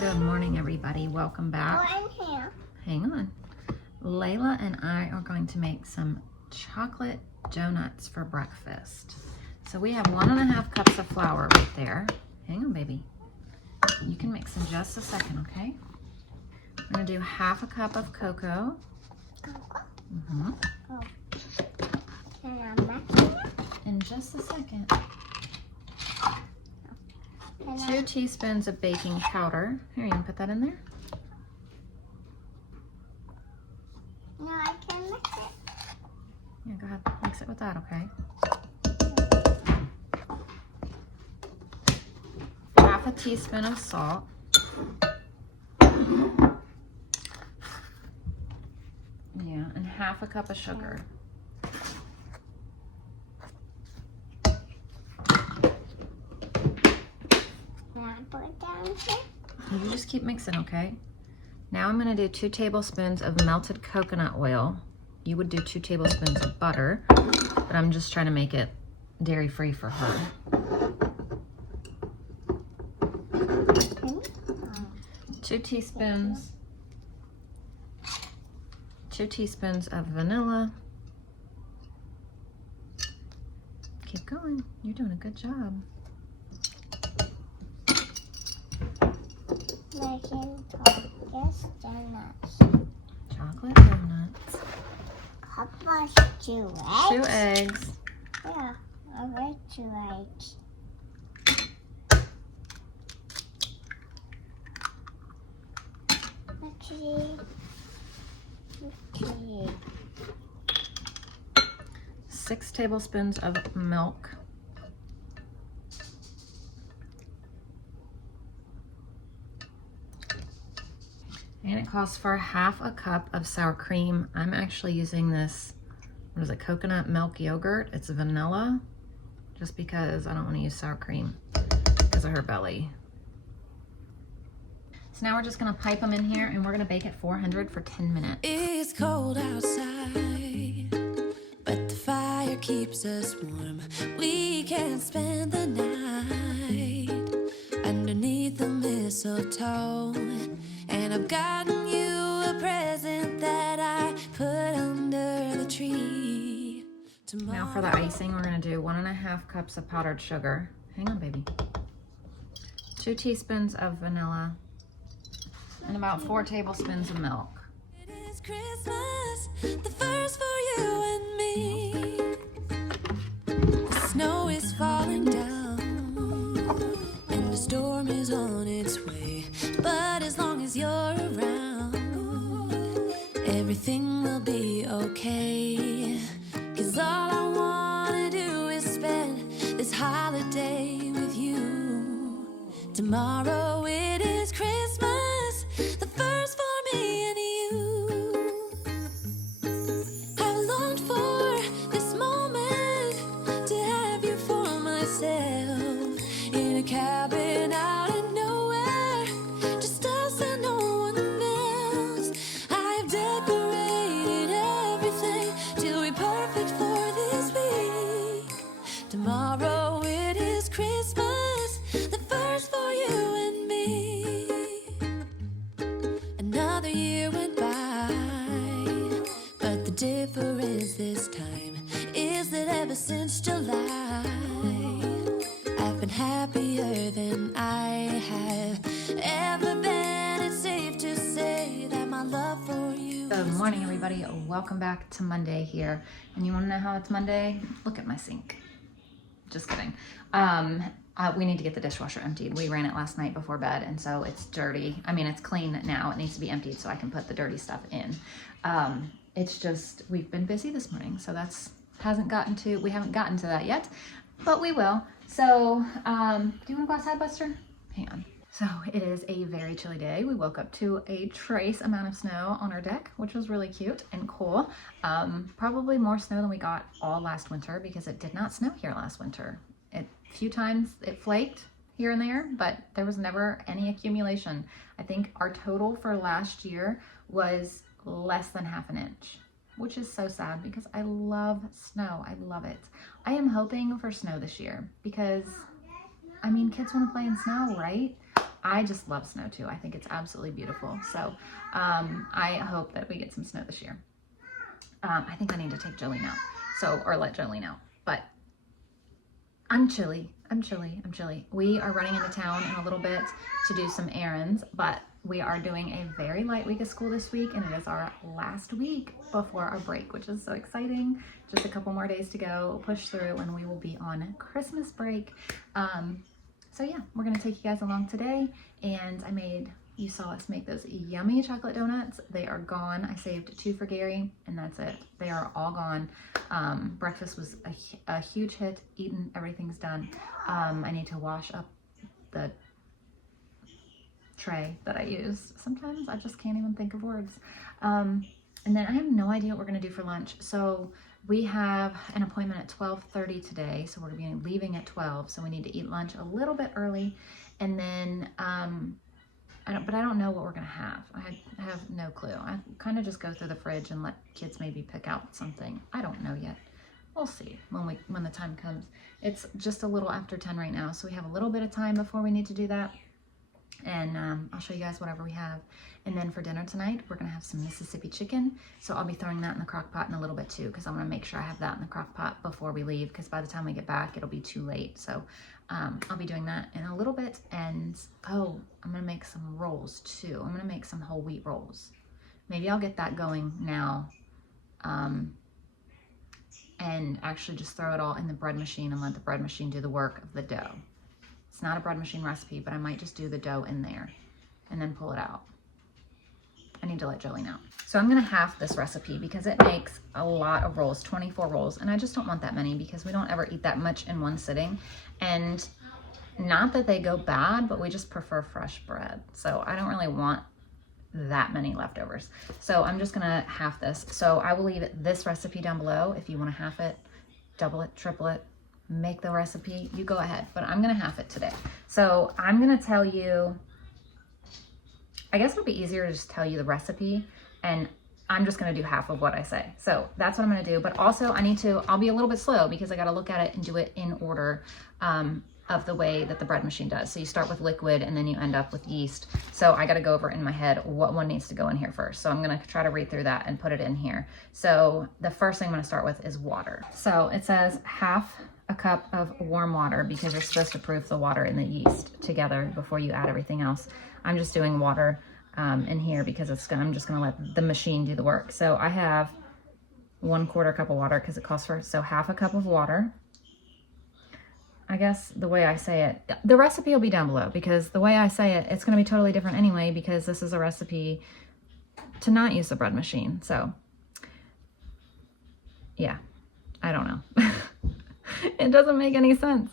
Good morning, everybody. Welcome back. Oh, I'm here. Hang on. Layla and I are going to make some chocolate donuts for breakfast. So we have 1.5 cups of flour right there. Hang on, baby. You can mix in just a second, okay? We're going to do 1/2 cup of cocoa. Oh. Can I mix it? In just a second. Can 2 teaspoons of baking powder. Here, you can put that in there. No, I can mix it. Yeah, go ahead. Mix it with that, okay? 1/2 teaspoon of salt. Yeah, and 1/2 cup of sugar. Can I put it down here? You just keep mixing, okay? Now I'm gonna do 2 tablespoons of melted coconut oil. You would do 2 tablespoons of butter, but I'm just trying to make it dairy-free for her. 2 teaspoons. 2 teaspoons of vanilla. Keep going. You're doing a good job. Making yes, donuts. Chocolate donuts. Cup of 2 eggs. 2 eggs. Yeah, I like 2 eggs. Okay. 6 tablespoons of milk. And it calls for 1/2 cup of sour cream. I'm actually using this, what is it, coconut milk yogurt. It's vanilla, just because I don't want to use sour cream because of her belly. So now we're just gonna pipe them in here and we're gonna bake at 400 for 10 minutes. It's cold outside, but the fire keeps us warm. We can spend the night underneath the mistletoe. And I've gotten you a present that I put under the tree. Now for the icing, we're gonna do 1.5 cups of powdered sugar. Hang on, baby. 2 teaspoons of vanilla and about 4 tablespoons of milk. It is Christmas, the first for you and me. The snow is falling down and the storm is on its way. But as long as you're around, everything will be okay. 'Cause all I wanna do is spend this holiday with you. Tomorrow it is Christmas, the first for me and you. I've longed for this moment to have you for myself in a cabin out in nowhere, just us and no one else. I've decorated everything till we're perfect for this week. Tomorrow it is Christmas, the first for you and me. Another year went by, but the difference this time is that ever since July, I've been happier than I have ever been. It's safe to say that my love for you. Good morning, everybody. Welcome back to Monday here. And you wanna know how it's Monday? Look at my sink. Just kidding. We need to get the dishwasher emptied. We ran it last night before bed, and so it's dirty. I mean, it's clean now. It needs to be emptied so I can put the dirty stuff in. It's just, we've been busy this morning, so we haven't gotten to that yet, but we will. So, do you wanna go outside, Buster? Hang on. So it is a very chilly day. We woke up to a trace amount of snow on our deck, which was really cute and cool. Probably more snow than we got all last winter because it did not snow here last winter. A few times it flaked here and there, but there was never any accumulation. I think our total for last year was less than 1/2 inch, which is so sad because I love snow. I love it. I am hoping for snow this year because, I mean, kids want to play in snow, right? I just love snow too. I think it's absolutely beautiful. So I hope that we get some snow this year. I think I need to take Jolene out. So, or let Jolene out. But I'm chilly. We are running into town in a little bit to do some errands, but we are doing a very light week of school this week, and it is our last week before our break, which is so exciting. Just a couple more days to go, push through, and we will be on Christmas break. So yeah, we're gonna take you guys along today, and you saw us make those yummy chocolate donuts. They are gone. I saved 2 for Gary, and that's it. They are all gone. Breakfast was a huge hit. Eaten, everything's done. I need to wash up the tray that I use. Sometimes I just can't even think of words. And then I have no idea what we're gonna do for lunch. So we have an appointment at 12:30 today, so we're gonna be leaving at 12. So we need to eat lunch a little bit early, and then but I don't know what we're gonna have. I have no clue. I kind of just go through the fridge and let kids maybe pick out something. I don't know yet. We'll see when the time comes. It's just a little after 10 right now, so we have a little bit of time before we need to do that. And I'll show you guys whatever we have. And then for dinner tonight, we're gonna have some Mississippi chicken. So I'll be throwing that in the crock pot in a little bit too, because I wanna make sure I have that in the crock pot before we leave, because by the time we get back, it'll be too late. So I'll be doing that in a little bit. And I'm gonna make some rolls too. I'm gonna make some whole wheat rolls. Maybe I'll get that going now. And actually just throw it all in the bread machine and let the bread machine do the work of the dough. It's not a bread machine recipe, but I might just do the dough in there and then pull it out. I need to let Jolene out. So I'm gonna half this recipe because it makes a lot of rolls, 24 rolls, and I just don't want that many because we don't ever eat that much in one sitting. And not that they go bad, but we just prefer fresh bread. So I don't really want that many leftovers. So I'm just gonna half this. So I will leave this recipe down below if you wanna half it, double it, triple it, make the recipe, you go ahead, but I'm gonna half it today. So I'm gonna tell you, I guess it'll be easier to just tell you the recipe, and I'm just gonna do half of what I say. So that's what I'm gonna do, but also I'll be a little bit slow because I gotta look at it and do it in order of the way that the bread machine does. So you start with liquid and then you end up with yeast. So I gotta go over in my head what one needs to go in here first. So I'm gonna try to read through that and put it in here. So the first thing I'm gonna start with is water. So it says half a cup of warm water because you're supposed to proof the water and the yeast together before you add everything else. I'm just doing water in here because I'm just gonna let the machine do the work. So I have 1/4 cup of water because it calls for, so half a cup of water. I guess the way I say it, the recipe will be down below because the way I say it, it's gonna be totally different anyway because this is a recipe to not use the bread machine. So yeah, I don't know. It doesn't make any sense.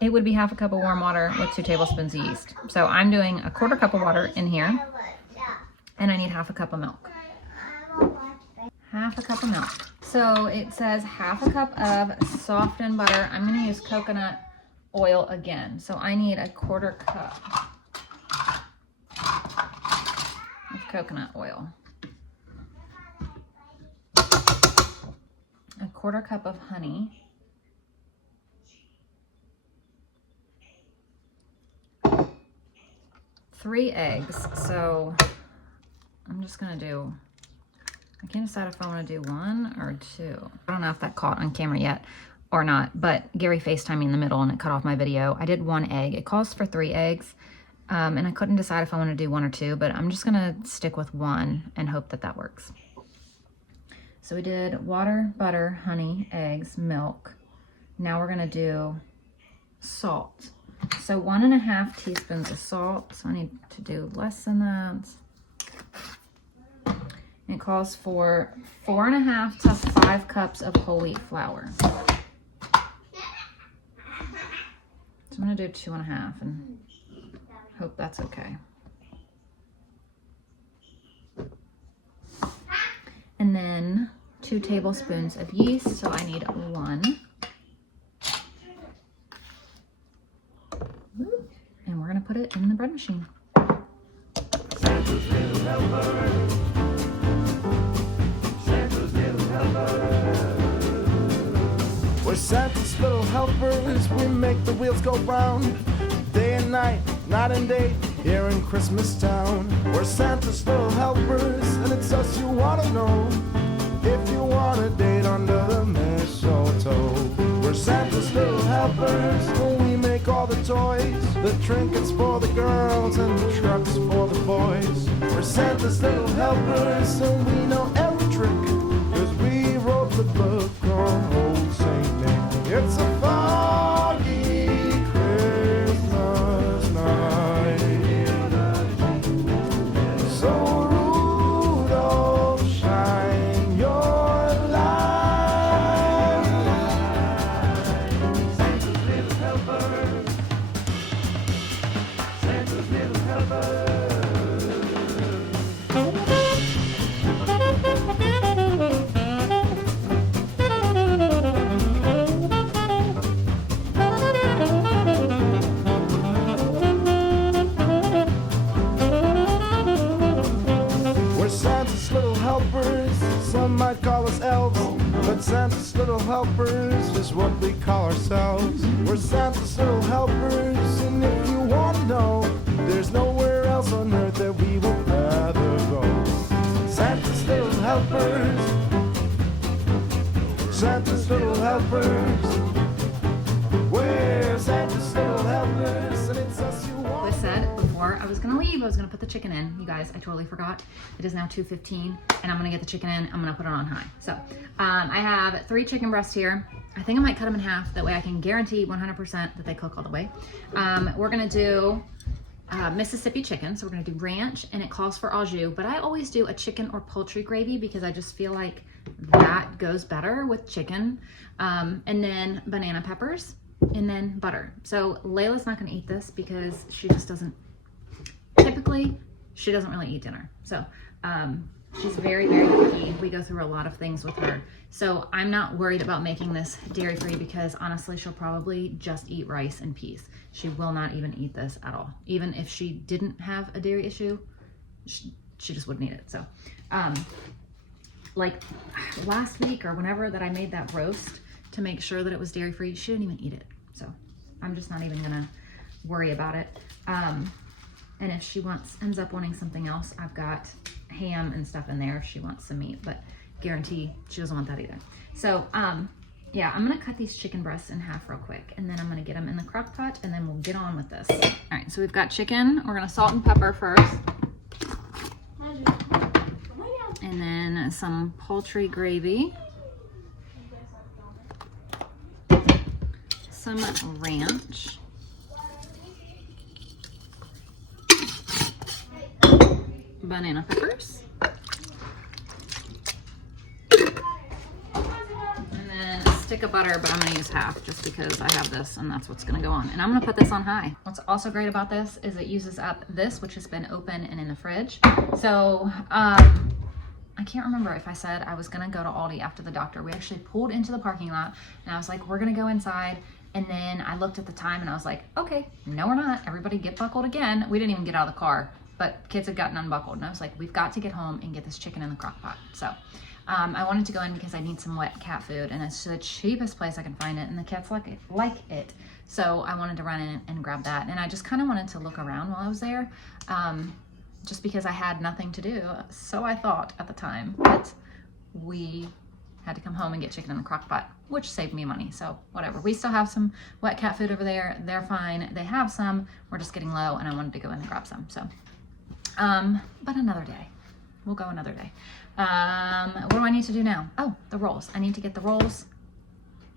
It would be half a cup of warm water with 2 tablespoons of yeast. So I'm doing 1/4 cup of water in here, and I need half a cup of milk. Half a cup of milk. So it says half a cup of softened butter. I'm gonna use coconut oil again. So I need 1/4 cup of coconut oil. 1/4 cup of honey. 3 eggs. So I'm just gonna do, I can't decide if I want to do 1 or 2. I don't know if that caught on camera yet or not, but Gary FaceTimed me in the middle and it cut off my video. I did 1 egg. It calls for 3 eggs, and I couldn't decide if I want to do 1 or 2, but I'm just gonna stick with 1 and hope that that works. So we did water, butter, honey, eggs, milk. Now we're gonna do salt. So 1½ teaspoons of salt. So I need to do less than that. It calls for 4½ to 5 cups of whole wheat flour. So I'm gonna do 2½ and hope that's okay. And then 2 tablespoons of yeast, so I need 1. And we're gonna put it in the bread machine. Santa's little helper. Santa's little helper. We're Santa's little helpers. We make the wheels go round. Day and night, night and day here in Christmas Town. We're Santa's little helpers, and it's us you want to know. If you want a date under the mistletoe, we're Santa's little helpers, and we make all the toys, the trinkets for the girls and the trucks for the boys. We're Santa's little helpers, and we know every trick, 'cause we wrote the book on Old Saint Nick. It's a foggy Christmas night, so Rudolph, shine your light. Santa's little helper. Santa's little helper. We're Santa's little helpers, some might call us elves, but Santa's little helpers is what we call ourselves. We're Santa's little helpers, and if you want to know, there's nowhere else on earth that we would rather go. Santa's little helpers, Santa's little helpers, we're Santa's little helpers, and it's us you want. I said before I was gonna leave, I was gonna put the chicken in. You guys, I totally forgot. It is now 2:15, and I'm gonna get the chicken in. I'm gonna put it on high. So I have 3 chicken breasts here. I think I might cut them in half. That way I can guarantee 100% that they cook all the way. We're gonna do Mississippi chicken. So we're gonna do ranch, and it calls for au jus, but I always do a chicken or poultry gravy because I just feel like that goes better with chicken. And then banana peppers, and then butter. So Layla's not gonna eat this because she just doesn't, typically, she doesn't really eat dinner. So she's very, very picky. We go through a lot of things with her. So I'm not worried about making this dairy free because honestly, she'll probably just eat rice and peas. She will not even eat this at all. Even if she didn't have a dairy issue, she just wouldn't eat it. So like last week or whenever that I made that roast to make sure that it was dairy free, she didn't even eat it. So I'm just not even gonna worry about it. And if she ends up wanting something else, I've got ham and stuff in there if she wants some meat, but guarantee she doesn't want that either. So yeah, I'm gonna cut these chicken breasts in half real quick, and then I'm gonna get them in the crock pot, and then we'll get on with this. All right, so we've got chicken. We're gonna salt and pepper first. And then some poultry gravy. Some ranch. Banana peppers. And then a stick of butter, but I'm gonna use half just because I have this and that's what's gonna go on. And I'm gonna put this on high. What's also great about this is it uses up this, which has been open and in the fridge. So, I can't remember if I said I was gonna go to Aldi after the doctor. We actually pulled into the parking lot and I was like, we're gonna go inside. And then I looked at the time and I was like, okay, no, we're not. Everybody get buckled again. We didn't even get out of the car, but kids had gotten unbuckled. And I was like, we've got to get home and get this chicken in the crock pot. So I wanted to go in because I need some wet cat food and it's the cheapest place I can find it. And the cats like it. So I wanted to run in and grab that. And I just kind of wanted to look around while I was there. Just because I had nothing to do. So I thought at the time, but we had to come home and get chicken in the crock pot, which saved me money. So whatever. We still have some wet cat food over there. They're fine. They have some. We're just getting low and I wanted to go in and grab some. So, but another day. We'll go another day. What do I need to do now? Oh, the rolls. I need to get the rolls,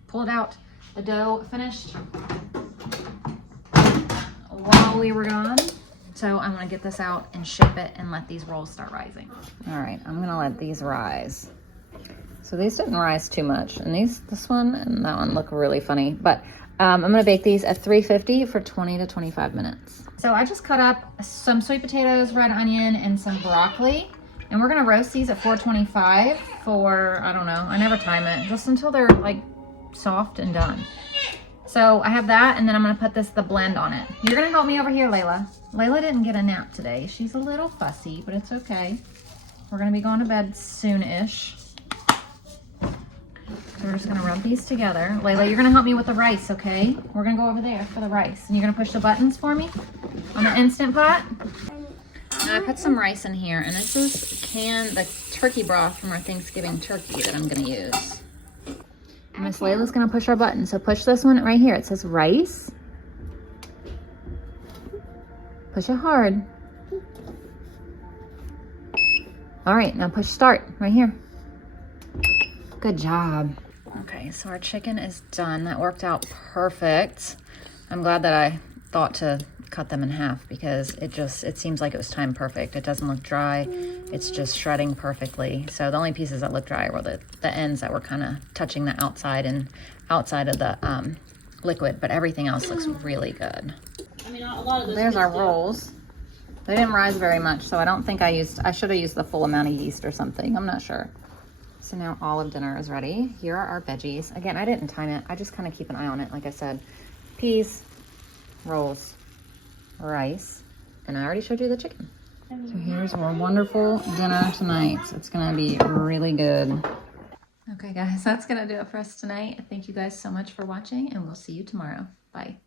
pull it out, the dough finished while we were gone. So I'm gonna get this out and ship it and let these rolls start rising. All right, I'm gonna let these rise. So these didn't rise too much, and this one and that one look really funny, but I'm gonna bake these at 350 for 20 to 25 minutes. So I just cut up some sweet potatoes, red onion, and some broccoli, and we're gonna roast these at 425 for, I don't know, I never time it, just until they're like soft and done. So I have that, and then I'm gonna put the blend on it. You're gonna help me over here, Layla. Layla didn't get a nap today. She's a little fussy, but it's okay. We're gonna be going to bed soon-ish. So we're just gonna rub these together. Layla, you're gonna help me with the rice, okay? We're gonna go over there for the rice. And you're gonna push the buttons for me on the Instant Pot. Now I put some rice in here, and this is the turkey broth from our Thanksgiving turkey that I'm gonna use. Miss Layla's gonna push our button. So push this one right here. It says rice. Push it hard. All right, now push start right here. Good job. Okay, so our chicken is done. That worked out perfect. I'm glad that I thought to cut them in half because it seems like it was timed perfect. It doesn't look dry. It's just shredding perfectly. So the only pieces that look dry were the ends that were kind of touching the outside and outside of the liquid, but everything else looks really good. I mean, a lot of those. There's our rolls. They didn't rise very much, so I don't think I should have used the full amount of yeast or something. I'm not sure. So now all of dinner is ready. Here are our veggies. Again, I didn't time it. I just kind of keep an eye on it. Like I said, peas, rolls, rice, and I already showed you the chicken. So here's our wonderful dinner tonight. It's gonna be really good. Okay guys, that's gonna do it for us tonight. Thank you guys so much for watching, and we'll see you tomorrow. Bye.